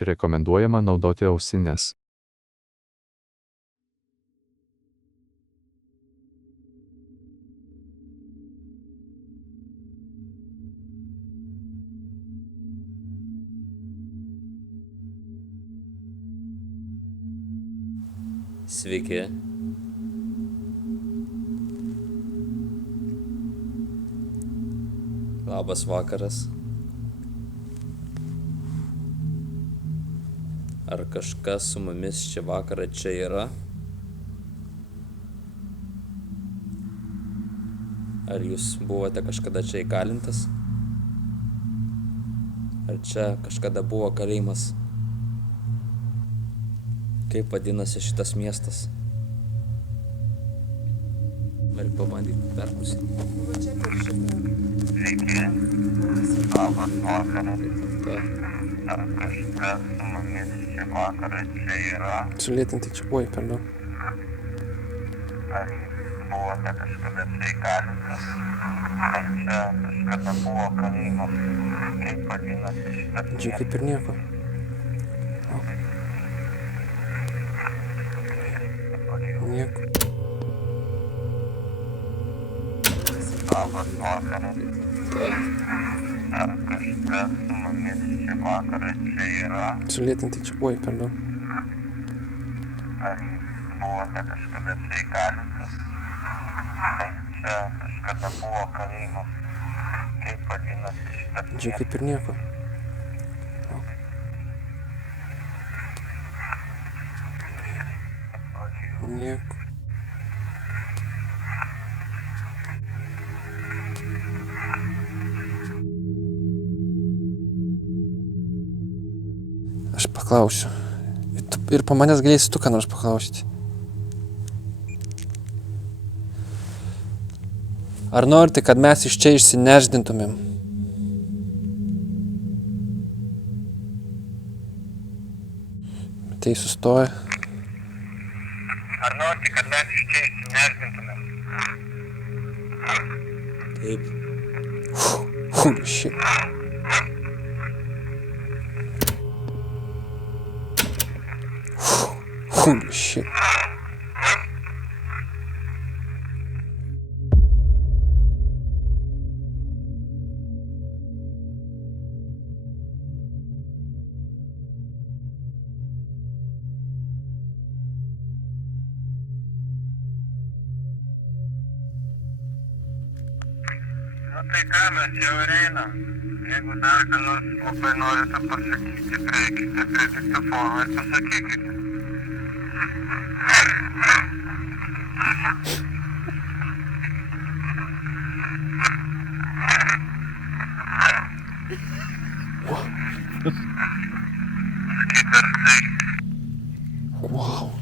Rekomenduojama naudoti ausines. Sveiki. Labas vakaras. Ar kažkas su mumis šį vakarą čia yra? Ar jūs buvote kažkada čia įkalintas? Ar čia kažkada buvo kalėjimas? Kaip vadinasi šitas miestas? Noriu pabandyti perklausyti. Sveiki, labas vakaras. Ar kažkas su mumis šį vakarą čia yra? Sulėtinti čia buvo per daug. Ar jūs buvote kažkada čia įkalintas? Ar čia kažkada buvo kalėjimas? Kaip vadinasi šitas Čia miestas? kaip ir nieko. Nieko. Labas vakaras. Ar kažkas su mumis šį vakarą čia yra? Sulėtinti čia buvo per daug. Ar jūs buvote kažkada čia įkalintas? Ar čia kažkada buvo kalėjimas? Kaip vadinasi šitas Čia miestas? kaip ir nieko. Nieko. Aš paklausiu. Ir po manęs galėsi tu ką nors paklausyti. Ar norite, kad mes iš čia išsineždintumėm? Tai sustoja. Ar norite, kad mes iš čia išsineždintumėm? Taip. Holy shit. Holy shit. Nu tai ką, mes jau ir einam. Jeigu dar ką nors labai norite pasakyti, prieikite prie diktofono ir pasakykite. Sakyk garsiai. Wow.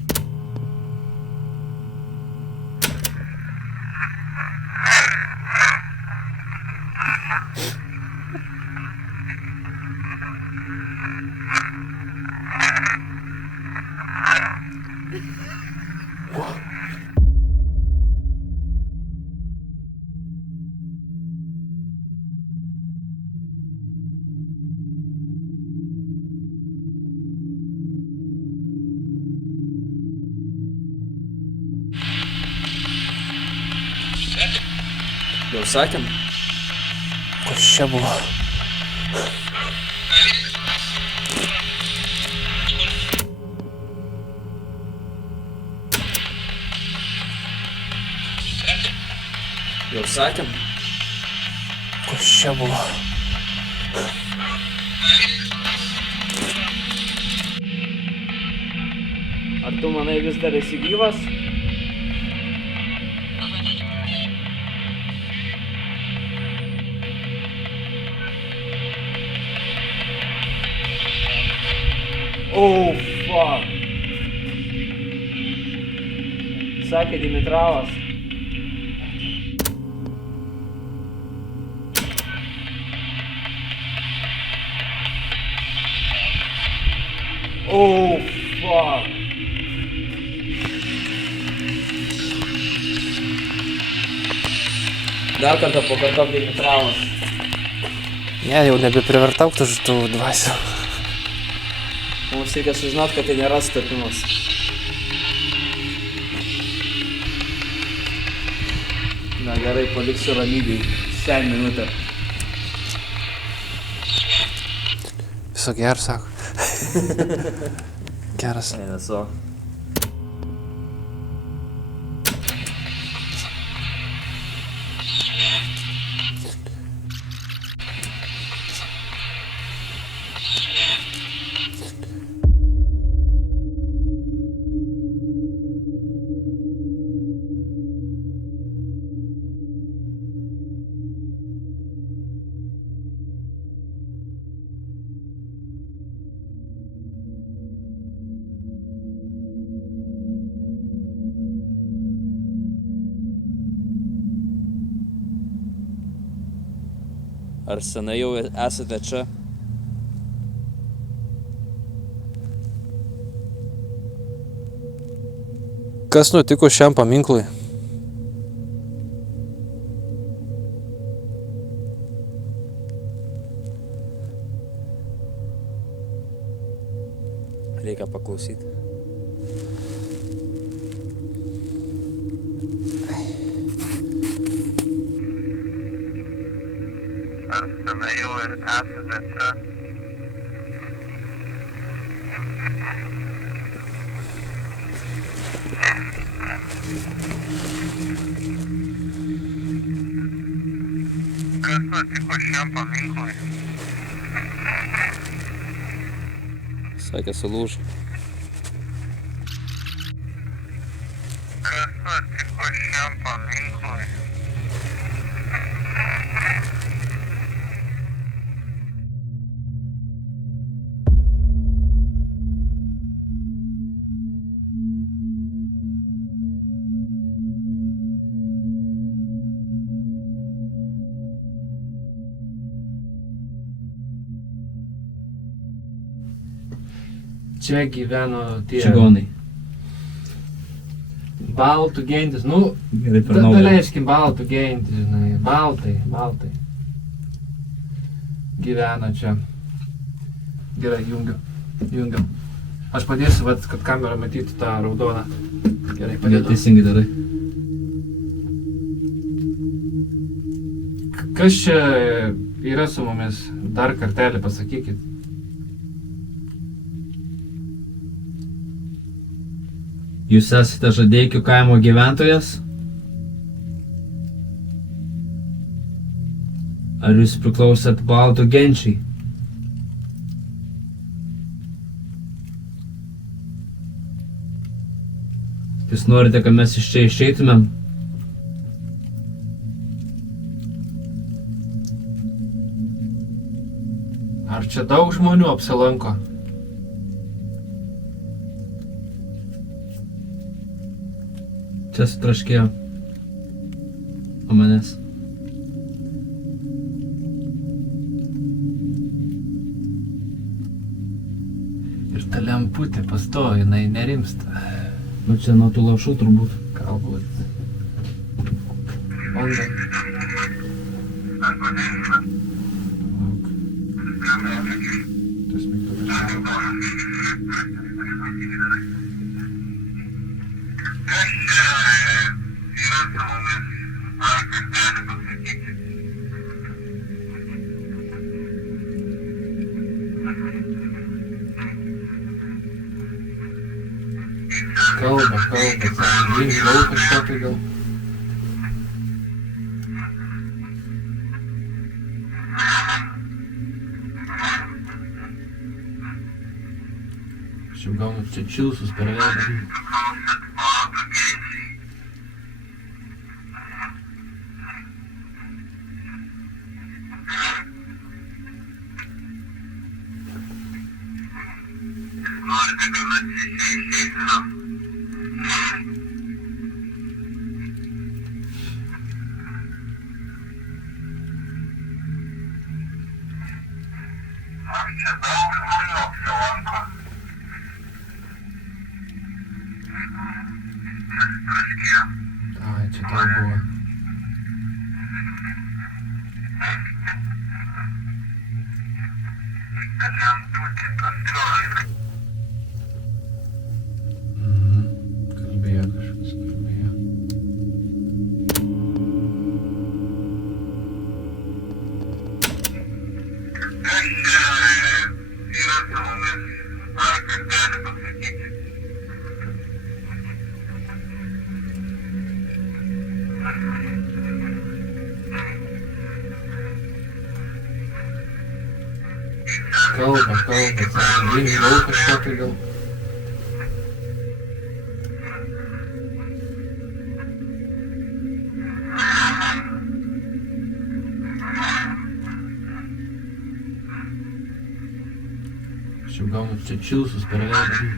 Jau sakėm? Kas čia buvo? Jau sakėm? Kas čia buvo? Ar tu manai vis dar esi gyvas? Oh, fuck. Sakė Dimitravas. Oh, fuck. Dar kartą pakartok Dimitravas. Ne, jau nebeprivertauk tų dvasių. Mums reikia sužinot, kad tai nėra sutapimas. Na gerai, paliksiu ramybėj. Šią minutę. Viso gero, sako. Geras. Eina savo. Ar senai jau esate čia? Kas nutiko šiam paminklui? Reikia paklausyti. Ar senai jau esate čia? Kas nutiko šiam paminklui? Sakė, sulūžo. Kas nutiko šiam paminklui? Čia gyveno tie Čigonai. baltų gentis, nu, Gerai per naują. daleiskim baltų gentis, žinai, baltai. Gyvena čia. Gerai, jungiu. Aš padėsiu, vat, kad kamera matytų tą raudoną. Gerai, Gerai, padėsiu. teisingai darai. Kas čia yra su mumis? Dar kartelį pasakykit. Jūs esate Žadeikių kaimo gyventojas? Ar jūs priklausot baltų genčiai? Jūs norite, kad mes iš čia išeitumėm? Ar čia daug žmonių apsilanko? Čia sutraškėjo. O manęs. Ir ta lemputė pastovi, jinai nerimsta. Nu čia nuo tų lašų turbūt. Galbūt. Banda. Tas mygtukas. Kas čia yra su mumis? Ar kartelį pasakykit? Kalba, ginklų kažką tai gal. Aš jau gaunu čia čilsus per veidą. Norite, kad mes išeitumėm? Ar čia daug žmonių apsilanko? Praškėjo. Ai, čia tau buvo. Lemputė pastovi. Čia kažkas kalbėjo. Kalba, žinau kažką tai gal. Šiaip gaunu čia čilsus per veidą.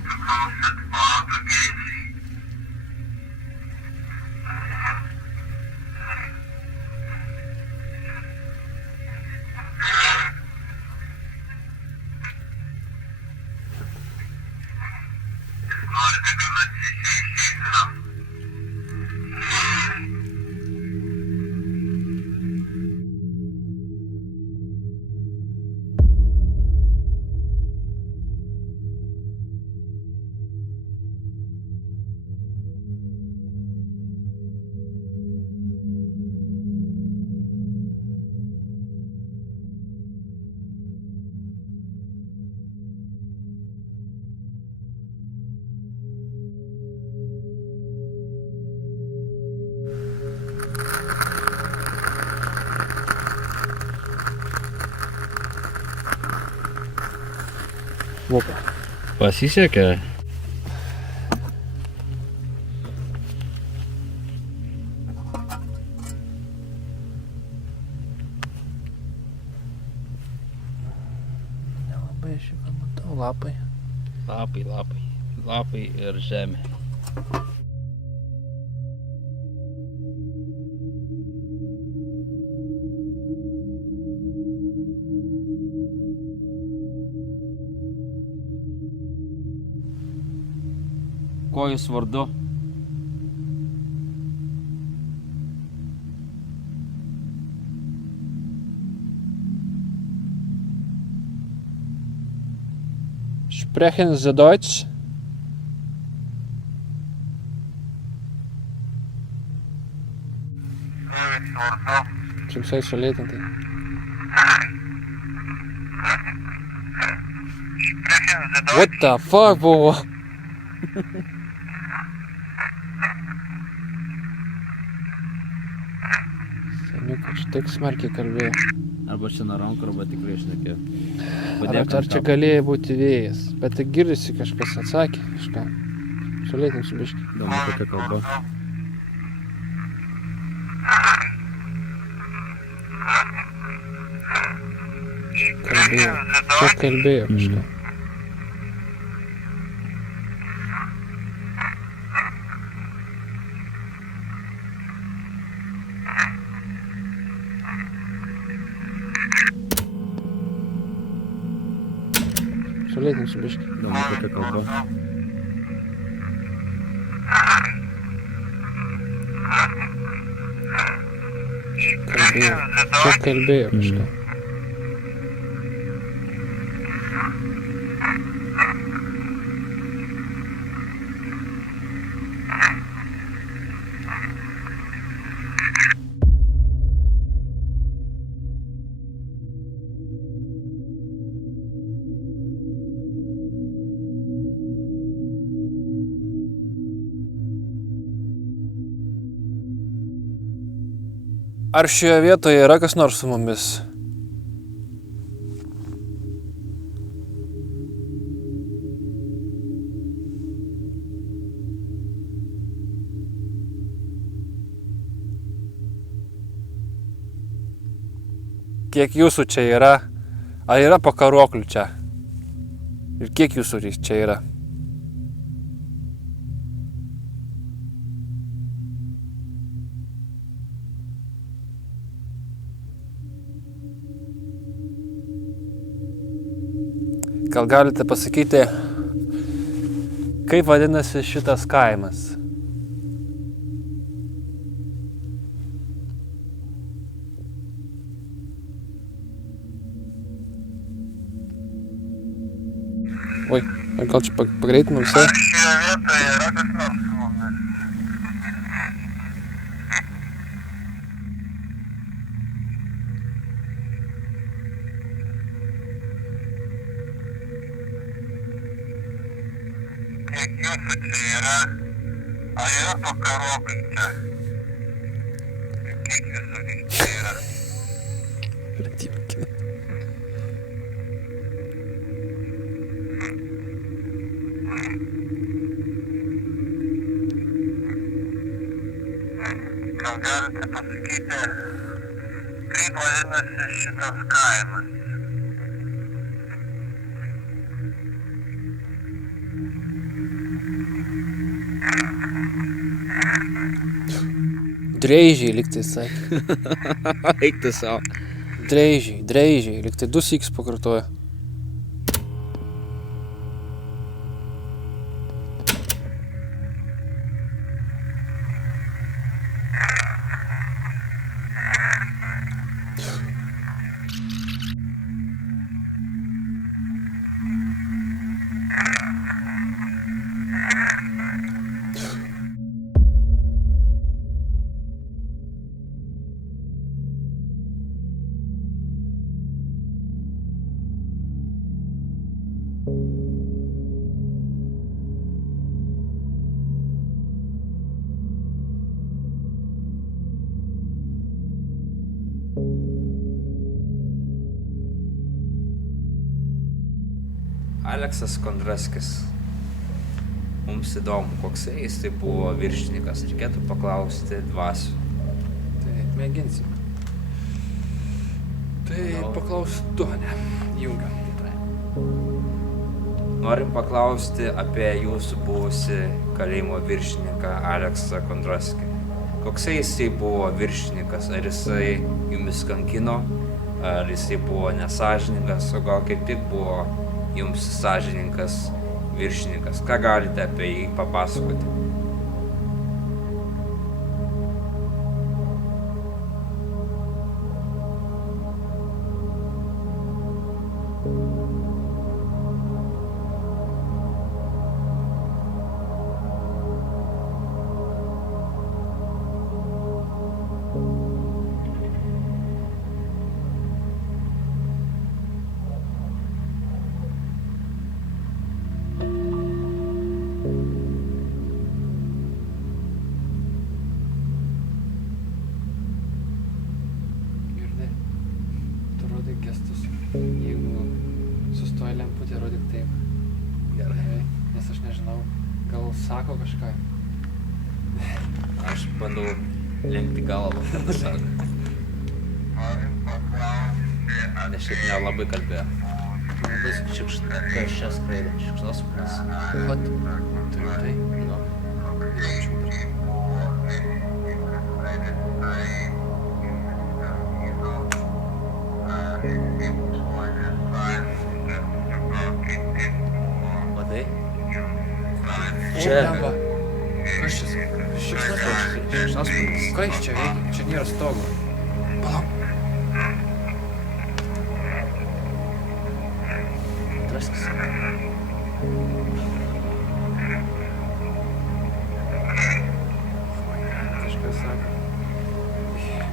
Vopa. Pasisekė. Nelabai aš jau matau, lapai. Lapai ir žemė. Kuo jūs vardu? Sprechen Sie Deutsch? Čia visai sulėtintai. What the fuck buvo? Seniukas tik smarkiai kalbėjo. Arba čia nuo rankų, arba tikrai šnekėjo. Ar čia galėjo būti vėjas? Bet tai girdisi kažkas atsakė kažką. Sulėtinsiu biškį. Įdomu, kokia kalba. Čia kalbėjo kažką. Sulėtinsiu biškį. Įdomu, kokia kalba. Čia kalbėjo kažką. Ar šioje vietoje yra kas nors su mumis? Kiek jūsų čia yra? Ar yra pakaroklių čia? Ir kiek jūsų čia yra? Gal galite pasakyti, kaip vadinasi šitas kaimas? Oi, gal čia pagreitinau visai? Ar šioje vietoje yra kas nors su mumis? jūsų čia yra? Ar yra pakarokai čia? Kiek jūsų čia yra? Gal galite pasakyti, kaip vadinasi šitas kaimas? Dreižiai, liktai sakė. Eik tu savo. Dreižiai, liktai 2 sykius pakartoja. Aleksas Kondraskis. Mums įdomu, koksai jis tai buvo viršininkas. Reikėtų paklausti dvasių. Tai mėginsim. Tai paklaus Duonę, Jungą. Norim paklausti apie jūsų buvusi kalėjimo viršininką Aleksą Kondraskį. Koksai jisai buvo viršininkas? Ar jisai jumis kankino? Ar jisai buvo nesažiningas? O gal kaip tik buvo jums sąžininkas viršininkas? Ką galite apie jį papasakoti? Girdai, tu rodai gestus. Jeigu sustoja lemputė, rodyk taip. Gerai. Nes aš nežinau, gal sako kažką. Aš bandau lenkti galvą, kada sako. Norim paklausti Nes šiaip nelabai kalbėjo. Labai šikšta. Kas čia skraido? Šikštos supras. Vat, tu rimtai? Nu. Matai? Čia. Lemba. Kas čia? Šikštos supras. Ką jis čia veikia? Čia nėra stogo. Palauk. Draskis. Kažkas sako.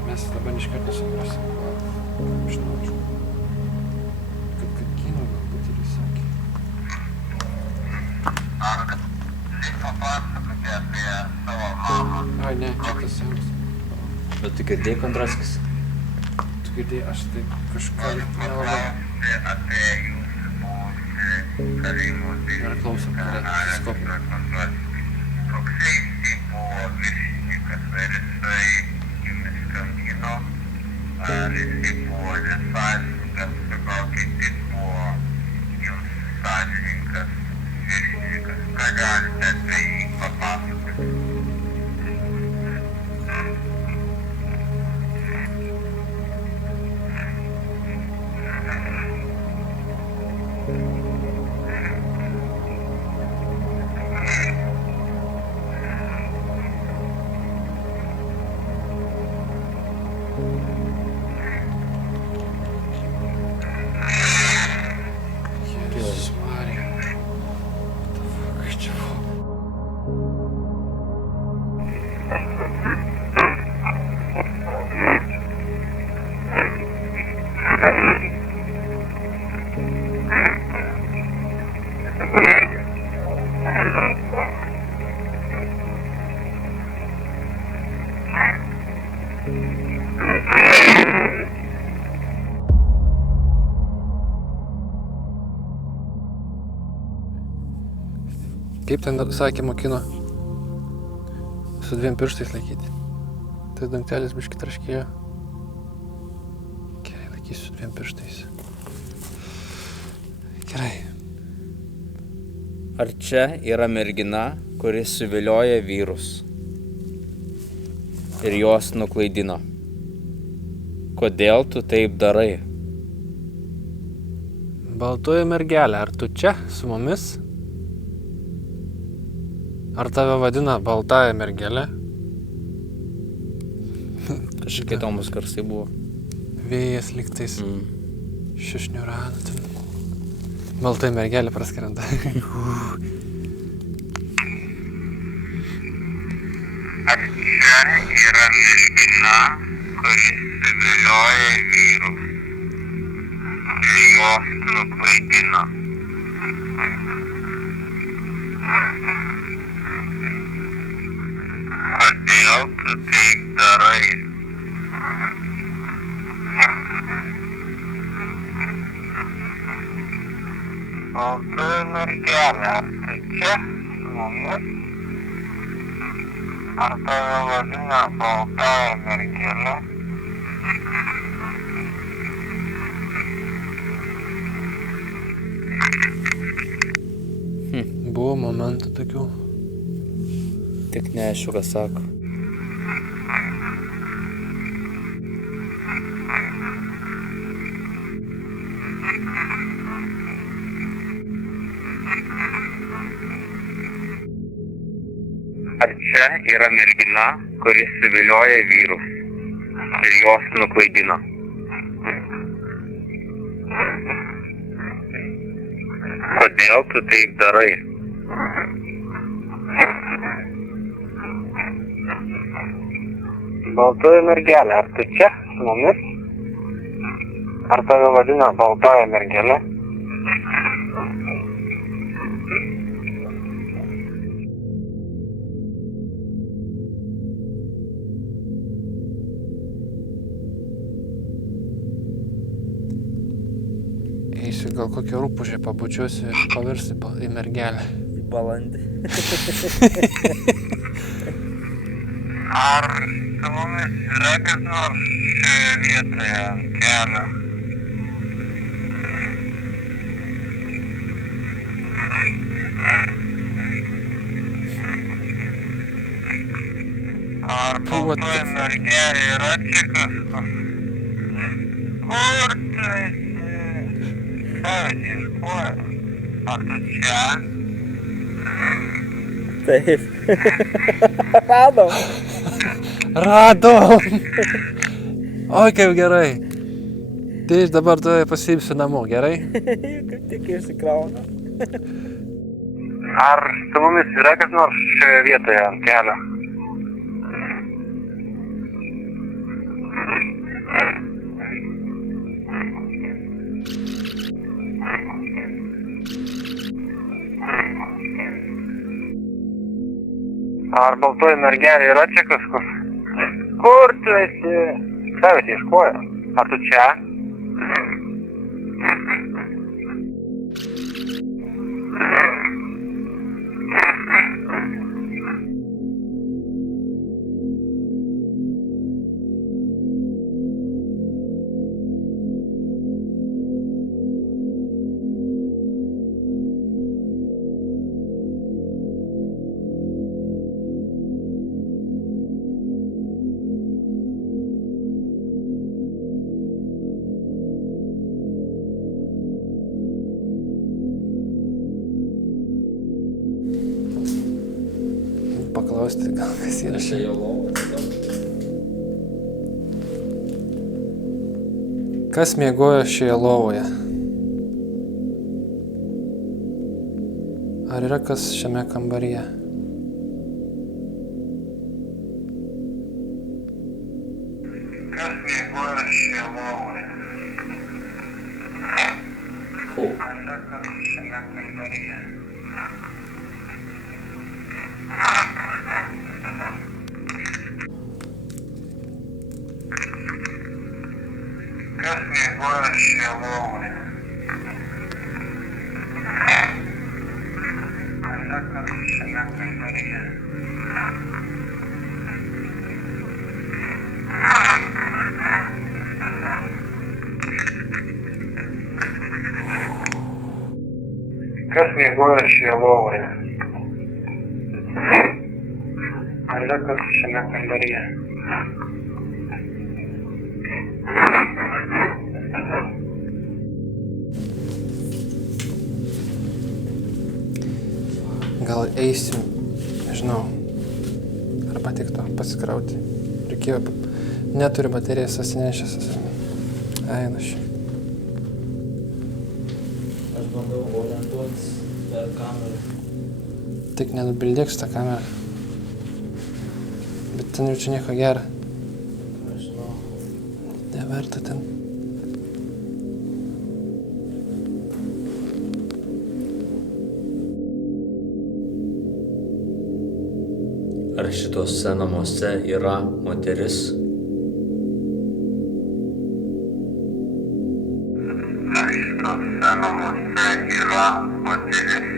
Mes dabar iš karto suprasim. Žinau. Kad kino galbūt ir jis sakė. Ar papasakoti apie savo mamą? Ai, ne, čia tas senas. Bet tu girdėjai Kondraskis? Tu girdėjai, aš taip kažką nelabai. Paklausti apie jūsų buvusį kalėjimo Gerai, klausom, gerai, skopį. Koksai jisai buvo viršininkas? Ar jisai jumis kankino? Ar jisai buvo nesąžiningas? Gal kaip tik buvo jums sąžiningas viršininkas? Ką galite apie jį papasakoti? Jėzus Marija. What the fuck, kas čia buvo? Kaip ten sakė mokino? Su 2 pirštais laikyti. Tas dangtelis biškį traškėjo. Gerai, laikysiu su 2 pirštais. Gerai. Ar čia yra mergina, kuris suvilioja vyrus ir juos nuklaidino? Kodėl tu taip darai? Baltoji mergelė, ar tu čia su mumis? Ar tave vadina baltąją mergelę? Kažkokie įdomus garsai buvo. Vėjas lygtais šešniurana ten. Baltoji mergelė praskrenda. Ar čia yra mergina, kuris suvilioja vyrus ir juos nuklaidino? Kodėl tu taip darai? Baltoji mergelė, ar tu čia su mumis? Ar tave vadina baltąją mergelę? Buvo momentų tokių. Tik neaišku, ką sako. Ar čia yra mergina, kuris suvilioja vyrus ir juos nuklaidino? Kodėl tu taip darai? Baltoji mergelė, ar tu čia su mumis? Ar tave vadina baltąją mergelę? Eisiu gal kokią rūpužę pabučiuosiu ir pavirsiu į mergelę. Į balandį. Ar su mumis yra kas nors šioje vietoje ant kelio? Ar baltoji mergelė yra čia kažkas? Kur tu esi? Savęs ieškoji? Ar tu čia? Taip. Radom. Radom! Oi, kaip gerai. Tai aš dabar tave pasiimsiu namo, gerai? Kaip tik išsikrauna. Ar su mumis yra kas nors šioje vietoje ant kelio? Ar baltoji mergelė yra čia kažkur? Kur tu esi? Savęs ieškoji? Ar tu čia? Paklausti, gal kas yra Čia šiandien. jau lova. Kas miegojo šioje lovoje? Ar yra kas šiame kambaryje? Kas miegojo šioje lovoje? Ar yra kas šiame kambaryje? Kas miegojo šioje lovoje? Sakas šiame kambaryje. Kas miegojo šioje lovoje? Sakas šiame kambaryje. Gal eisim, nežinau, arba tik to pasikrauti. Reikėjo, neturiu baterijas atsinešęs. Eina šį. Aš bandau orientuotis per kamerą. Tik nenubildėk su tą kamerą. Bet ten jau čia nieko gero. Aš žinau. Neverta ten. Ar šituose namuose yra moteris? Šituose namuose yra moteris.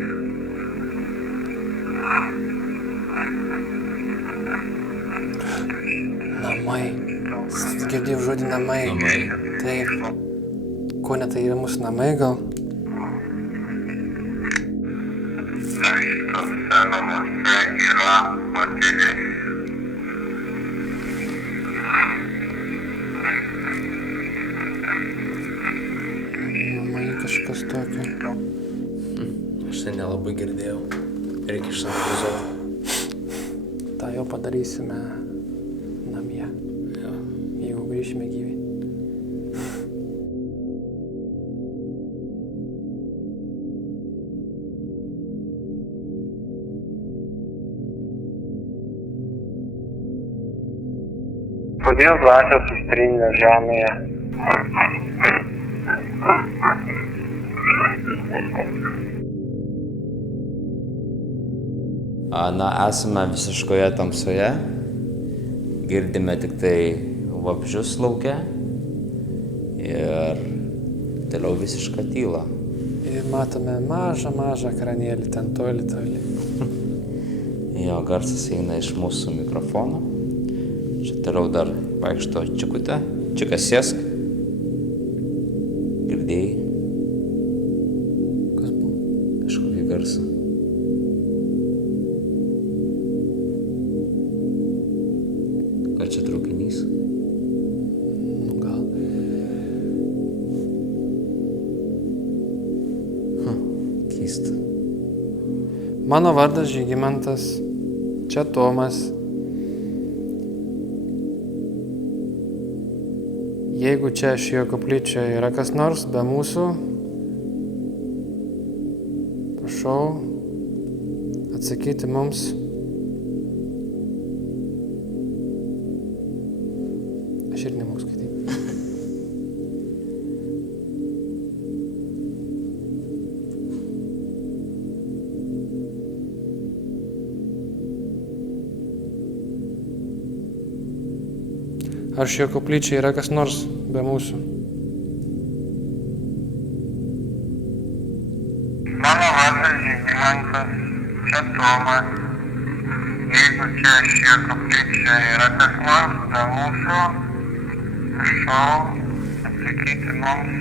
Namai. Girdėjau žodį namai. Namai. Taip. Ko ne tai yra mūsų namai gal? Šituose namuose yra moteris. Namai kažkas tokio. Aš tai nelabai girdėjau. Reikia išanalizuoti. tą jau padarysime namie, jeigu grįšime gyvi. Kodėl dvasios įstringa žemėje? Na, esame visiškoje tamsoje, girdime tik tai vabzdžius lauke ir toliau visiška tyla. Ir matome mažą ekranėlį ten toli. Jo garsas eina iš mūsų mikrofono. Čia toliau dar vaikšto čikutė. Čikas sėsk. Girdėjai? Kas buvo? Kažkokį garsą. Gal čia traukinys? Nu, gal. Keista. Mano vardas Žygimantas, čia Tomas. Jeigu čia šioje koplyčioje yra kas nors be mūsų, prašau atsakyti mums. Aš ir nemoku skaityti. Ar šioje koplyčioje yra kas nors be mūsų? Mano vardas Žygimantas, čia Tomas. Jeigu čia šioje koplyčioje yra kas nors be mūsų, prašau atsakyti mums.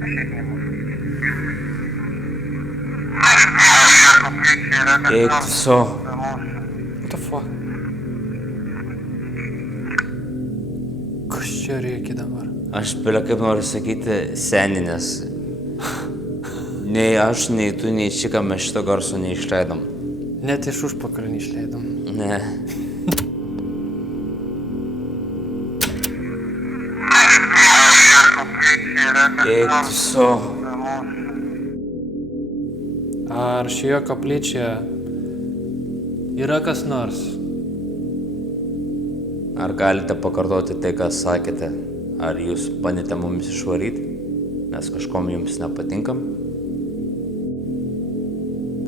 Aš ir nemoku. Ar šioje koplyčioje yra kas Eik nors su. be mūsų? What the fuck? Kas čia reikia dabar? Aš pilio kaip noriu sakyti seninės. Nei aš, nei tu, nei Čika mes šito garso neišleidom. Net iš užpakalio neišleidom. Ne. Šioje koplyčioje yra kas Eik nors su. be mūsų. Ar šioje koplyčioje yra kas nors? Ar galite pakartoti tai, ką sakėte? Ar jūs bandėte mumis išvaryti, nes kažkom jums nepatinkam?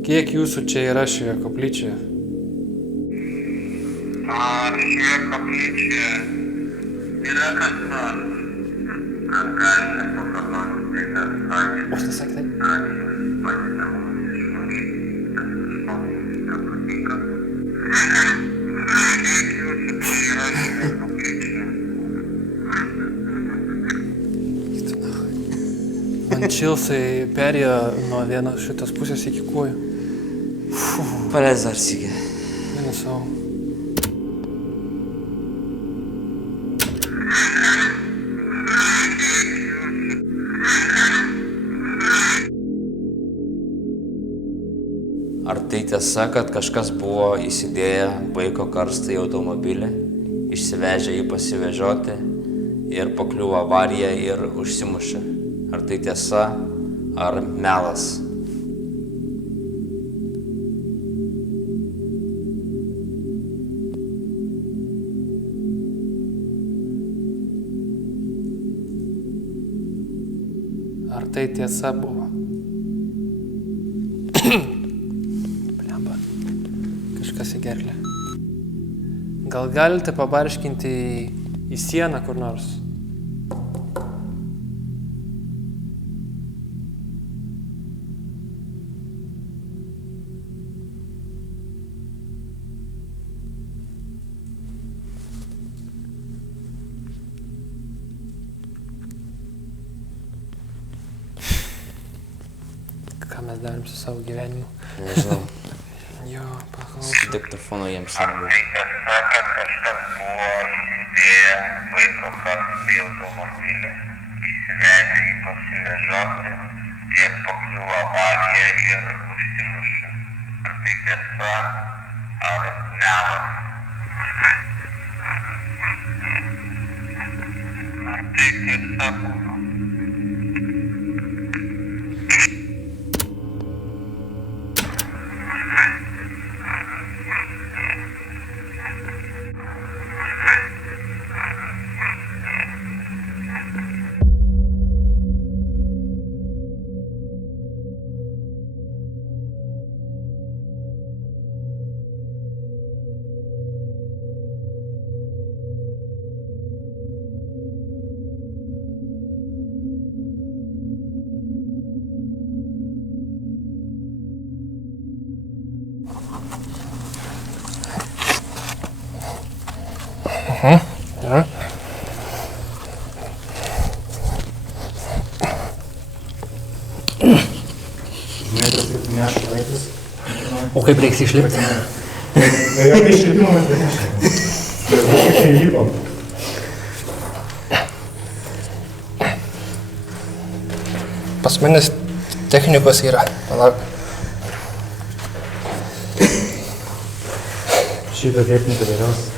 Kiek jūsų čia yra šioje koplyčioje? Ar šioje koplyčioje yra kas nors? Galite pakartoti tai dar sakė. Vos nesakė taip. Man čilsai perėjo nuo vienos šitos pusės iki kojų. Paleis dar sykį. Vieną savo. Ar tai tiesa, kad kažkas buvo įsidėję vaiko karstą į automobilį, išsivežė jį pasivežioti ir pakliuvo avariją ir užsimušė? Ar tai tiesa, ar melas? Ar tai tiesa buvo? Blemba. Kažkas į gerklę. Gal galite pabarškinti į sieną kur nors? Ką mes darom su savo gyvenimu? Nežinau. Jo, paklausiu. Su diktofonu jiems svarbu. Tai tiesa, kad kažkas buvo įsidėję vaiko karstą į automobilį, išsivežė jį pasivežioti ir pakliuvo avariją ir užsimušė. Ar tai tiesa, ar melas? Ar tai tiesa buvo? Ja. O kaip reiks išlipti? Jokio išlipimo mes nežinome. Kokie įlipom. Pas manęs technikos yra. Palauk. Šitą techniką geriausia.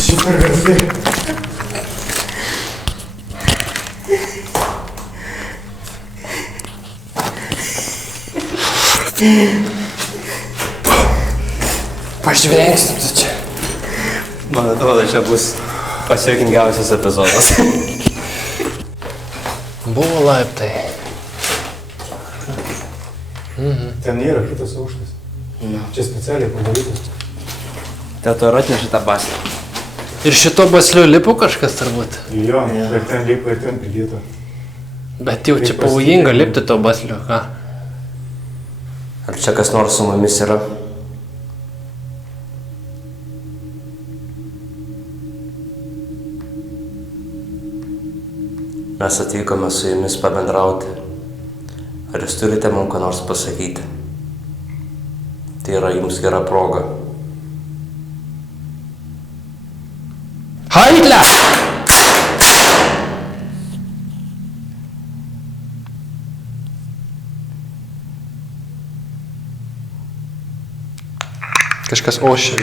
Super garsiai. Pažvengsim tu čia. Man atrodo, čia bus pasijuokingiausias epizodas. Buvo laiptai. Ten nėra kitas aukštas. Čia specialiai padarytas. Dėl to ir atneši tą basę. Ir šito basliu lipo kažkas turbūt. Jo, ir ten lipa ir ten pridėta. Bet jau čia pavojinga lipti to basliu, ką? Ar čia kas nors su mumis yra? Mes atvykome su jumis pabendrauti. Ar jūs turite mums ką nors pasakyti? Tai yra jums gera proga. Haikle! Kažkas ošia.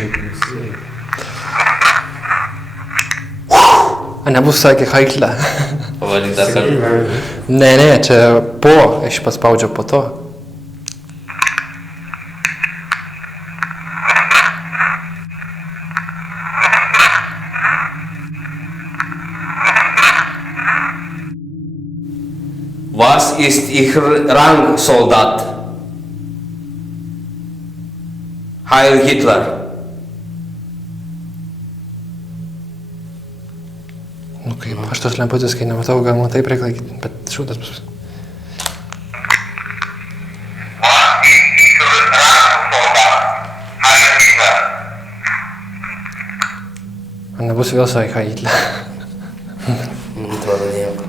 A nebus sakė Haikle. Pavalyk dar kartą. Ne, čia po, aš paspaudžiau po to. Was ist Ihr Rang, Soldat? Heil Hitler! kaip, aš tos lemputės, kai nematau, gal man taip reikia laikyti, bet šūdas bus. Man nebus vėl su Heil Hitler. Atrodo nieko.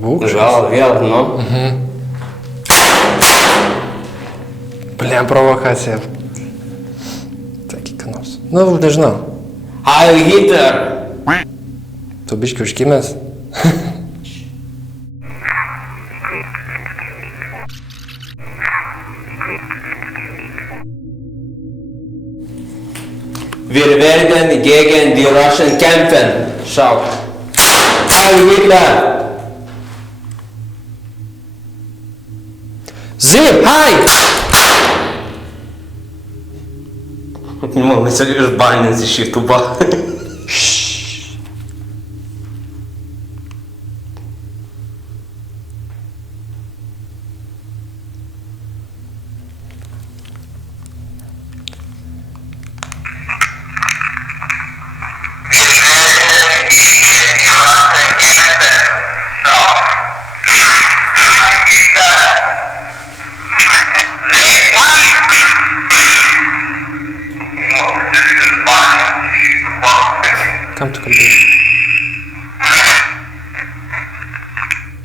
Būk. Gal vėl, nu. Blem, provokacija. Sakyk, ką nors. Nu, nežinau. Heil Hitler! Tu biški užkimęs. Wir werden gegen die Russen kämpfen. Schau. Heil Hitler! Sieh, hi! Не могу, мы сегодня ж банят из ютуба. Kam tu kalbėjai?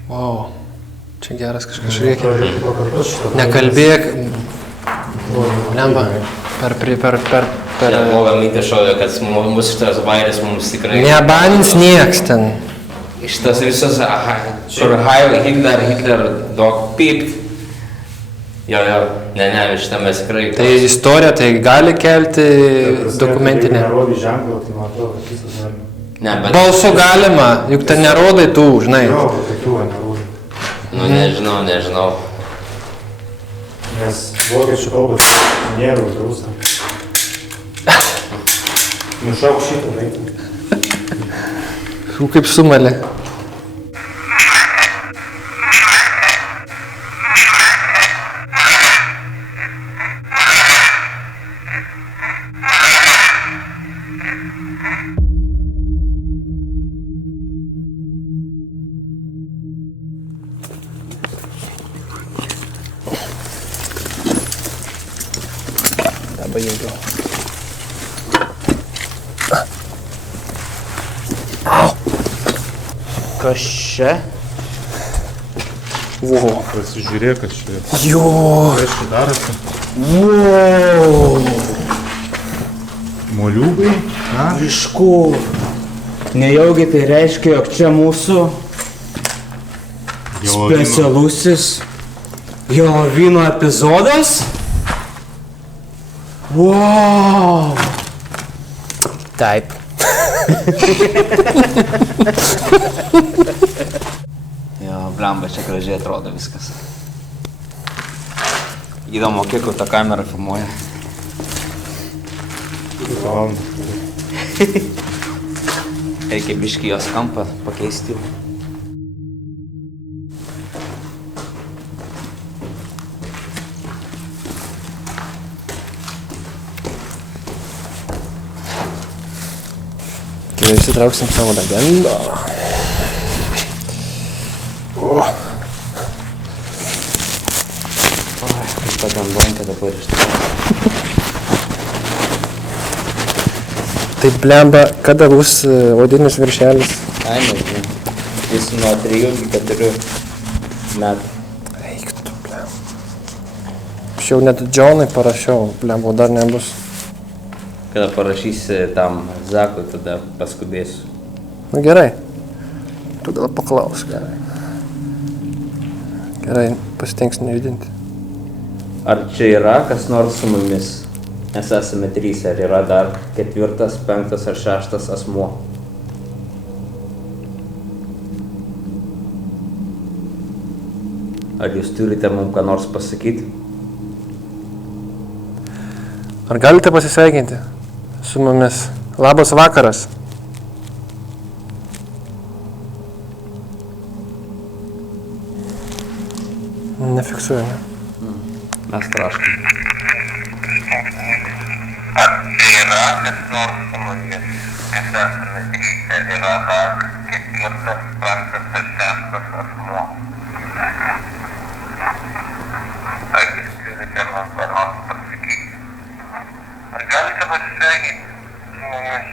Wow, čia geras kažkas reikia. Nekalbėk. Lemba, per... Bloga mintė šovė, kad mūsų šitas vairas mums tikrai... Nebanins nieks ten. Šitas visas, kur Heil Hitler dog pipt. Jo, ne, šitą mes tikrai... Tai istorija, tai gali kelti dokumentinę. Nerodai ženklą, tai man atrodo, kad visas gali. Ne, bet... Balsu galima, juk ten nerodai tų, žinai. Jo, bet tokių nerodai. Nu, nežinau. Nes vokiečių kalbas nėra uždrausta. Nušauk šitą vaiką. Kaip sumalė. Dabar jaukiau. Kas čia? Wow. Pasižiūrėk, kad čia. Jo. Kas čia darosi? Wow. Moliūgai? Iš kur? Nejaugi tai reiškia, jog čia mūsų specialusis Helovino epizodas? Wow! Taip. Jo, blemba, čia gražiai atrodo viskas. Įdomu, kiek jau tą kamerą filmuoja. Reikia biškį jos kampą pakeisti. Gerai, įsitrauksim savo legendą. Kažką ten banka dabar iš to. Tai blemba, kada bus odinis viršelis? Ai, nežinau. Jis nuo 3 iki 4 metų. Eik tu, blemba. Aš jau net Džonai parašiau, blemba, dar nebus. Kada parašysi tam Zakui, tada paskubėsiu. Nu gerai. Tu gal paklausk. Gerai, pasitenks nejudinti. Ar čia yra kas nors su mumis? Mes esame 3, ar yra dar 4., 5. ar 6. asmuo? Ar jūs turite mums ką nors pasakyti? Ar galite pasisveikinti su mumis? Labas vakaras. nefiksuoja, ne? Mes traškam. Ar čia yra kas nors su mumis? Mes esame grįžę, yra dar ketvirtas, penktas ar šeštas asmuo. Ar jūs turite man ką nors pasakyti? Ar galite pasisveikinti su mumis?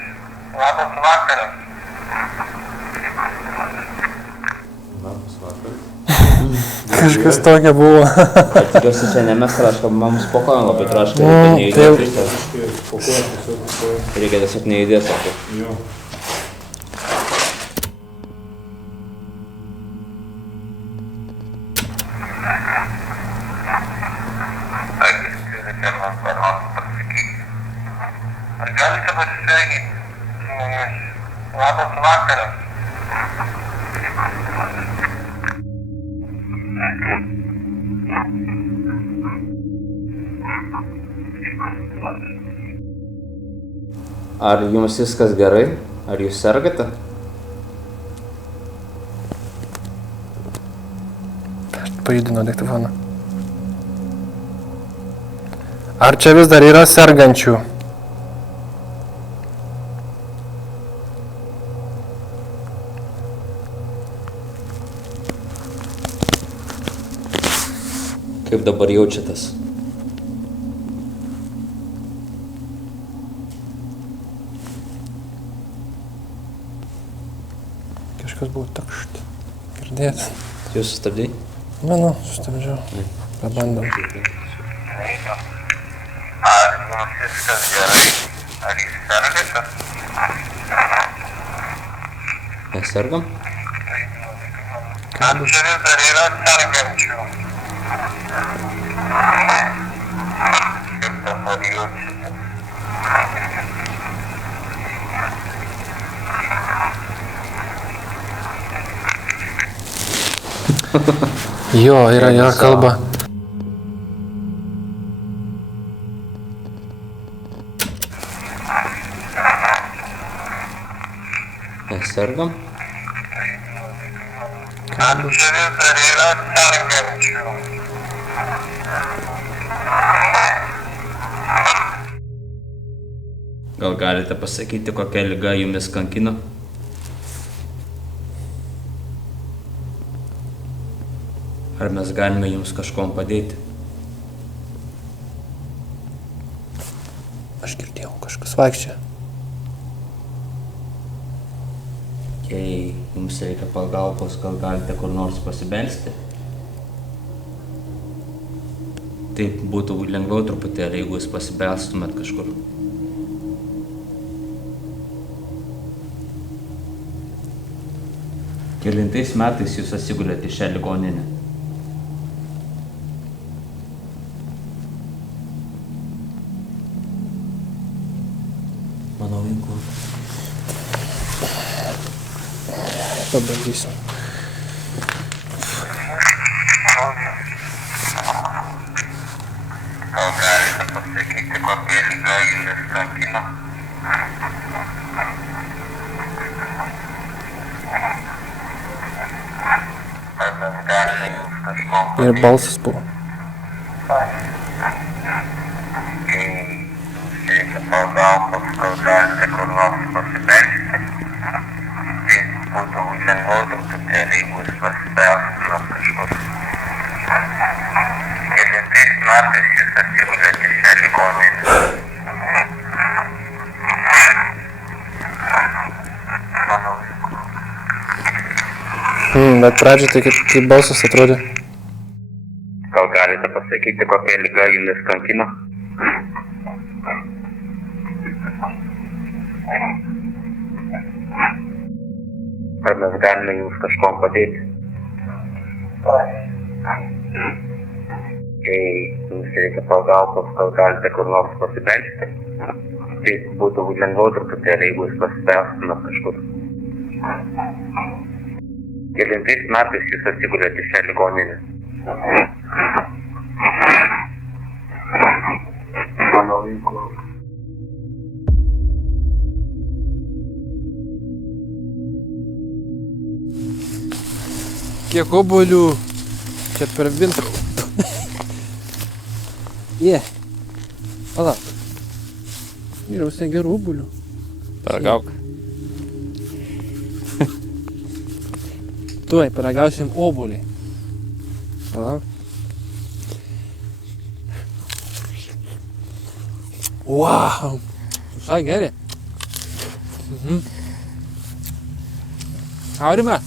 Labas vakaras. Labas vakaras. Kažkas tokia buvo. Tikiuosi, čia ne mes traškam, mums po kojom labai traška. Reikia tiesiog neįdėti, sakau. Jo. Ar jūs turite man ką nors pasakyti? Ar galite pasisveikinti su mumis? Labas vakaras. Ar jums viskas gerai? Ar jūs sergate? Pajudino diktofoną. Ar čia vis dar yra sergančių? Kaip dabar jaučiatės? Kažkas buvo takšt. Girdėt? Jūs sustabdai? Mano, sustabdžiau. Pabandom. Ar jums viskas gerai? Ar jūs sergate? Mes sergam? Ar čia vis dar yra sergančių? Kaip dabar jaučiatės? Jo, yra kalba. Mes sergam? Ar čia vis dar yra sergančių? Gal galite pasakyti, kokia liga jumis kankino? Ar mes galime jums kažkom padėti? Aš girdėjau, kažkas vaikščia. Jei jums reikia pagalbos, gal galite kur nors pasibelsti? Taip būtų lengviau truputėlį, jeigu jūs pasibelstumėt kažkur. Kelintais metais jūs atsigulėte į šią ligoninę? Mano vaikų. Pabandysim. Gal galite pasakyti, kokia liga jumis kankino? Ar mes galime jums kažko Ir balsas buvo. Jei reikia pagalbos, gal galite kur nors pasibelsti? Tai būtų lengviau truputėlį, jeigu jūs pasibelstumėt kažkur. Kelintais metais jūs atsigulėte į šią ligoninę? Mano vaikų. Bet pradžioj tai kaip balsas atrodė. Gal galite pasakyti, kokia liga jumis kankino? Ar mes galime jums kažkom padėti? Jei jums reikia pagalbos, gal galite kur nors pasibelsti? Tai būtų lengviau truputėlį, jeigu jūs pasibelstumėt kažkur. Kelintais metais jūs atsigulėte į šią ligoninę? Mano vaikų. Kiek obuolių? Čia per vintrą. Palauk. Yra visai gerų obuolių. Paragauk. Tuoj, paragausim obuolį. Palauk. Wow. Visai geri. Aurime.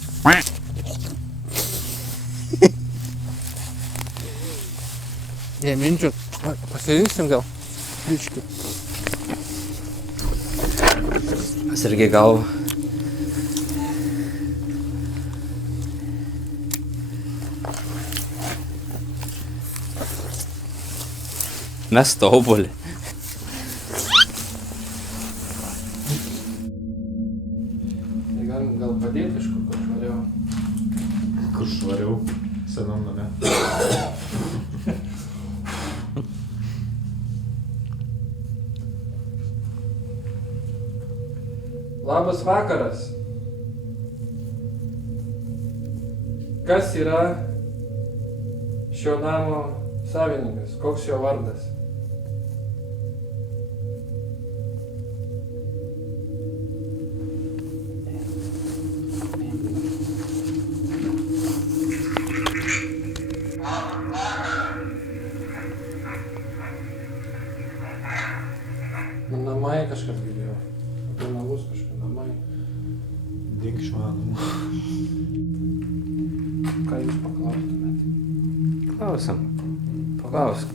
Jei minčių, pasirinksim gal. Biškių. Pasirgi galvą. Mes to obuolį. Tai galim gal padėti iš kur švariau. Kur švariau, senam name. Labas vakaras. Kas yra šio namo savininkas? Koks jo vardas? Namai kažkas girdėjau. Apie namus kažkas namai. Dink iš mano namų. Ką jūs paklaustumėt? Klausim. Paklausk.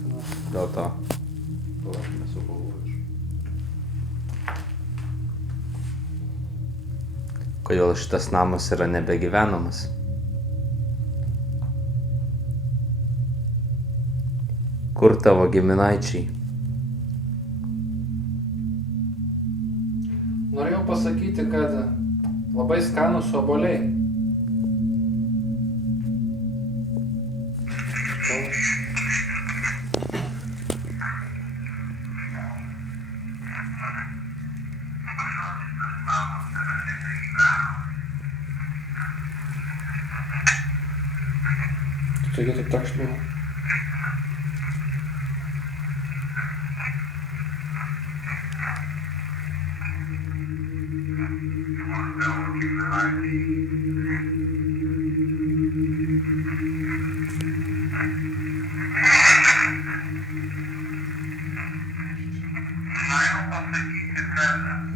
Dėl to. Palauk, nesugalvoju. Kodėl šitas namas yra nebegyvenamas? Kur tavo giminaičiai? Norėjau pasakyti, kad labai skanūs obuoliai. Taigi tai toks buvo.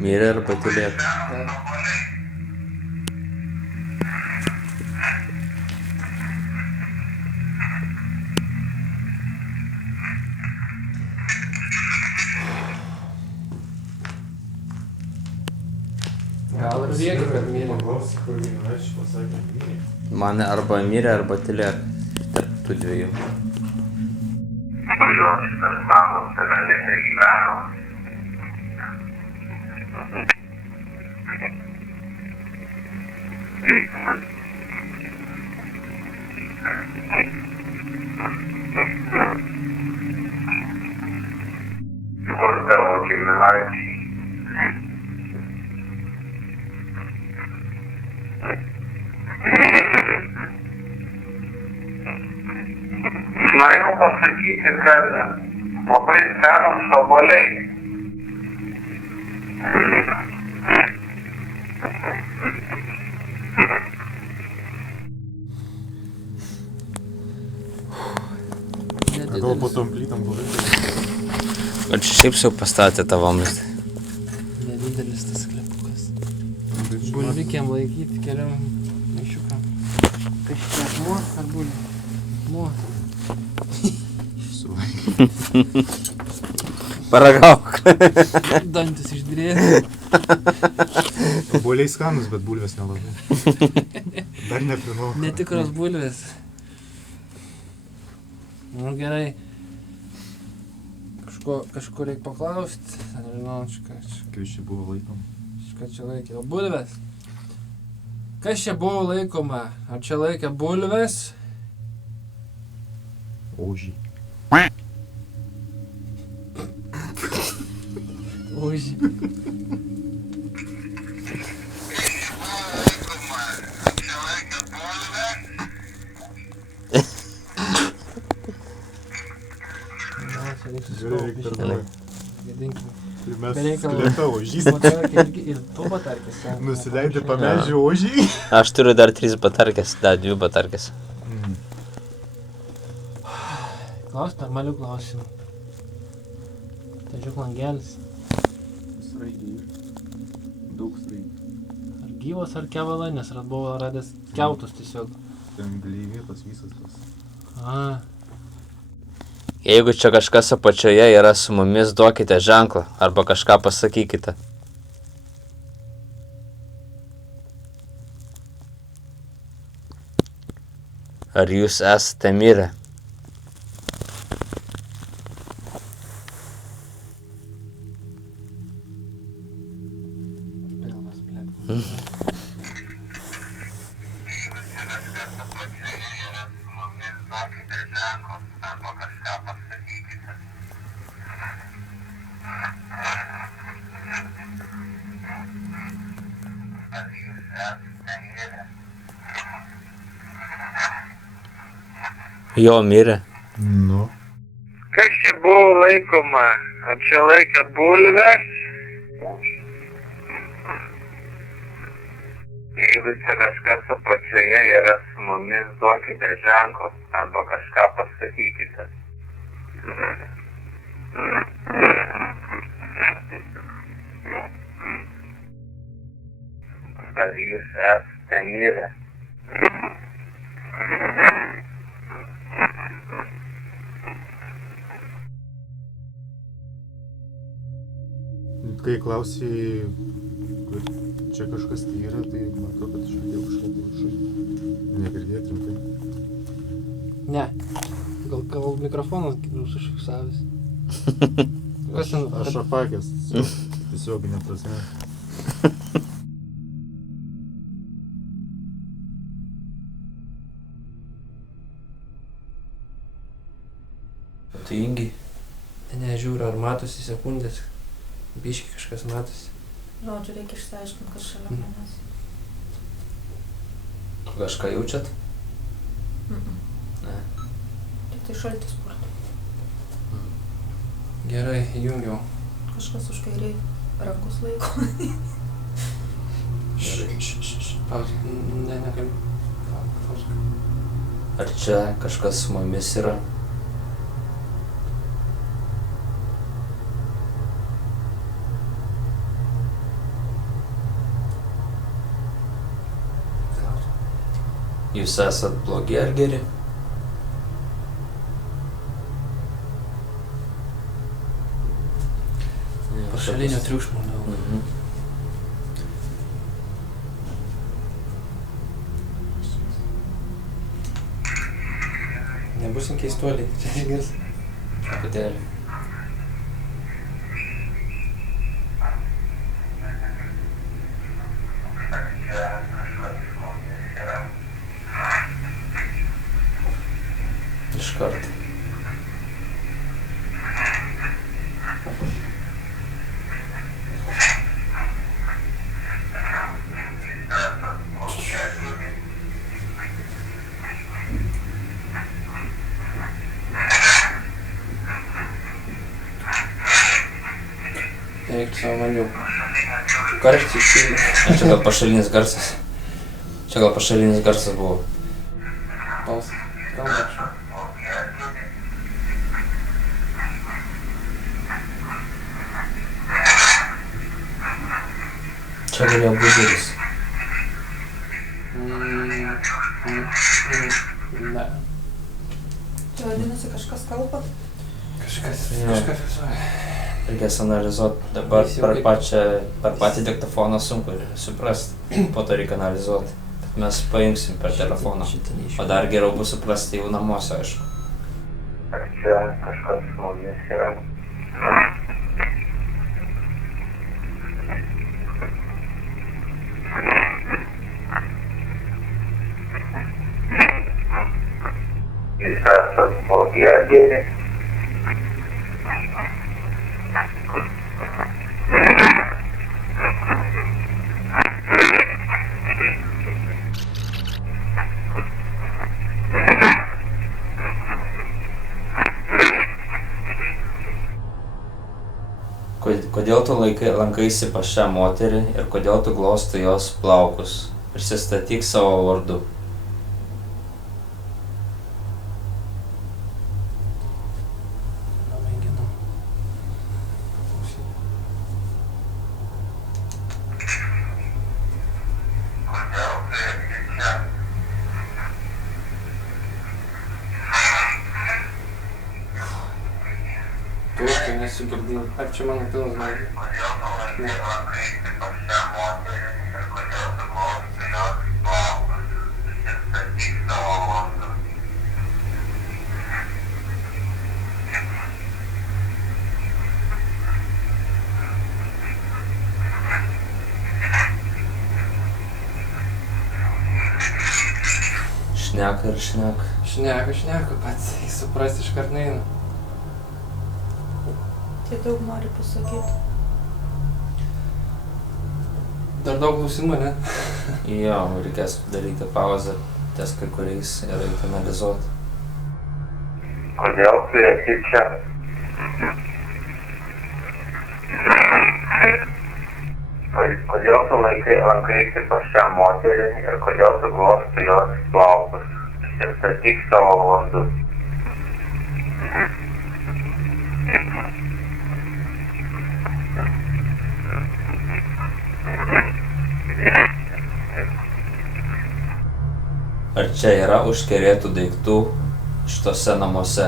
Mirė arba tylėk. Gal ir viegi, kad myli. Paklausyk, kur giminaičiai pasakė mirė. Man arba mirė, arba tylėk. Tarp tų dviejų. Kurios šitas namas yra nebegyvenamas. Kur tavo giminaičiai? Norėjau pasakyti, kad labai senos obuoliai. Gal po tom plytam buvai? O čia šiaip sau pastatė tą vamzdį. Nedidelis tas sklepukas. Bulvikiam laikyti keliam maišiukam. Kažkiek muo ar bulvių? Muo. Paragauk. Dantis išdrėjo. Obuoliai skanus, bet bulvės nelabai. Dar neprimau. Netikros bulvės. Nu gerai. Kažko reik paklausti. Nežinau, čia. Kaip čia buvo laikom? Ką čia laikė? O bulvės? Kas čia buvo laikoma? Ar čia laikė bulvės? Ožį. Ožį. reikalą. Skleta ožys. Batarkė ir tu batarkės. Nusileidai pamežių ožį. Aš turiu dar 3 batarkės, dar 2 batarkės. Klaus, normalių klausimų. Tačiuk langelis. Sraigė. Daug sraigė. Ar gyvas, ar kevalai, nes buvau radęs kiautus tiesiog. Ten gleivėtas visas tas. A, Jeigu čia kažkas apačioje yra su mumis, duokite ženklą arba kažką pasakykite. Ar jūs esate mirę? pilnas, blėt. Jo mirė. Nu. Kas čia buvo laikoma? Ar čia laikėt bulves? Jeigu čia kažkas apačioje yra su mumis, duokite ženklus arba kažką pasakykite. Ar jūs esate mirę? Kai klausai, kad čia kažkas tai yra, tai matau, kad šalia užšaltai viršui. Negirdėt rimtai. Ne. Gal mikrofonas užsifiksavęs. Kas ten? Aš apakęs. Tiesioginė prasme. Tu Ingi? Nežiūriu, ar matosi sekundės. Biški kažkas matosi. Žodžiu, reikia išsiaiškinti, kas šalia manęs. Kažką jaučiat? Ne. Tik tai šaltis purto. Gerai, jungiau. Kažkas už kairiai rankos laiko. Pauzė. Negaliu. Pauzė. Ar čia kažkas su mumis yra? Jūs esat blogi ar geri? Pašalinio triukšmo daug. Nebusim keistuoliai, čia išgirs. Truputėlį. Iš karto. Eik savo maniau. Karštis išeina. Čia gal pašalinis garsas. Čia gal pašalinis garsas buvo. Balsas. Gal nekšau. Čia galėjo būti duris. Ne. Tai vadinasi, kažkas kalba? Kažkas Jo. fiksuoja. Reikės analizuoti. Dabar per patį diktofoną sunku suprasti. Po to reikia analizuoti. Mes paimsim per telefoną. O dar geriau bus suprasti jau namuose, aišku. Ar čia kažkas su mumis yra? Jūs esat blogi ar geri? Kodėl tu lankaisi pas šią moterį ir kodėl tu glostai jos plaukus? Prisistatyk savo vardu. Mėginu. Kodėl tu esi čia? Tu, tai nesugirdėjau. Ar čia mano pilnas galva? Kodėl tu lankaisi pas šią moterį ir kodėl tu glostai jos plaukus? Prisistatyk savo vardu. Šneka ir šneka. Šneka, pats suprasti iškart neina. Tai daug nori pasakyti. Dar daug klausimų, ne? Jo, reikės daryti pauzę ties kai kuriais ir eiti analizuoti. Kodėl tu esi čia? Kodėl tu lankaisi pas šią moterį ir kodėl tu glostai jos plaukus? Prisistatyk savo vardu. Ar čia yra užkerėtų daiktų šitose namuose?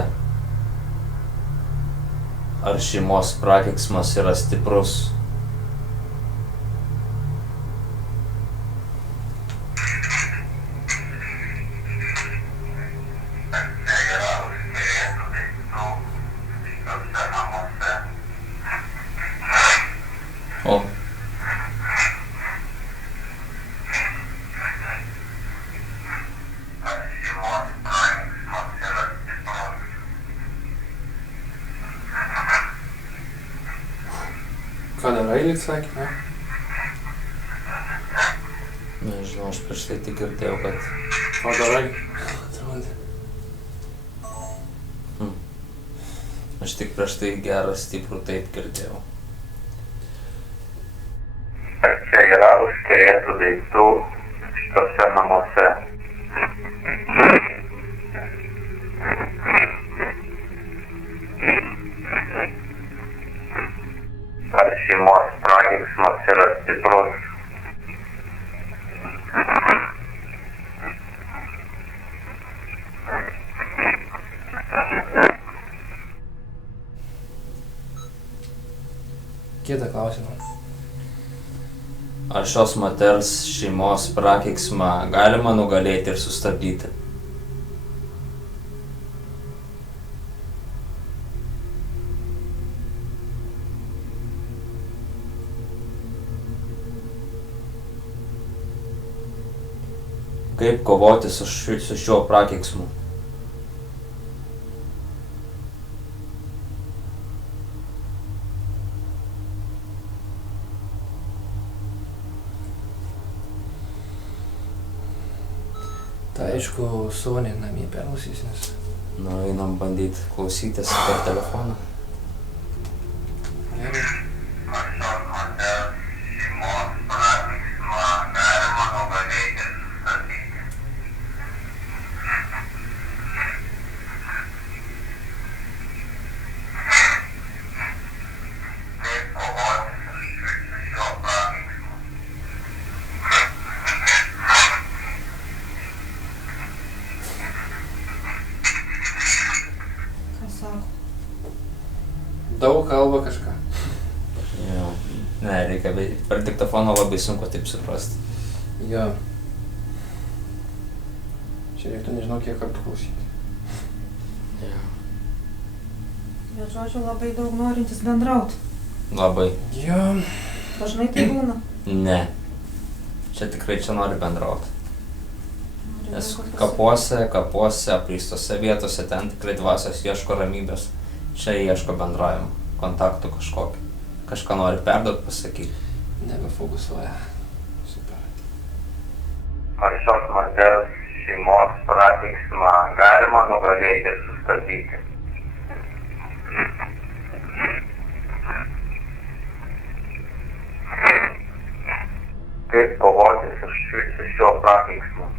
Ar šeimos prakeiksmas yra stiprus? O. Ką darai, lyg sakė, ne? Nežinau, aš prieš tai tik girdėjau, kad... Ką darai? Atrodė. Aš tik prieš tai gerą, stiprų taip girdėjau. Ar čia yra užkerėtų daiktų šitose namuose? Ar šeimos prakeiksmas yra stiprus? Kitą klausimą. Ar šios moters šeimos prakeiksmą galima nugalėti ir sustabdyti? Kaip kovoti su šiuo prakeiksmu? Tai aišku, Sonė namie perklausys, nes... Nu, einam bandyti klausytis per telefoną. Gerai. Ar šios moters šeimos prakeiksmą galima nugalėti ir sustabdyti? Kaip kovoti su šiuo prakeiksmu? Ką sako? Daug kalba kažką. Jo. Ne, reikia, per diktofoną labai sunku taip suprasti. Jo. Čia reiktų nežinau kiek kartų klausyti. Jo. Bet žodžiu, labai daug norintis bendrauti. Labai. Jo. Dažnai tai būna. Ne. Čia tikrai čia nori bendrauti. Nori Nes daug ko kapuose, apleistose vietose, ten tikrai dvasios ieško ramybės. Čia ieško bendravimo, kontaktų kažkokį. Kažką nori perduoti, pasakyti. Nebefokusuoja. Super. Ar šios moters šeimos prakeiksmą galima nugalėti ir sustabdyti? kaip kovotis ir šio prakeiksmo.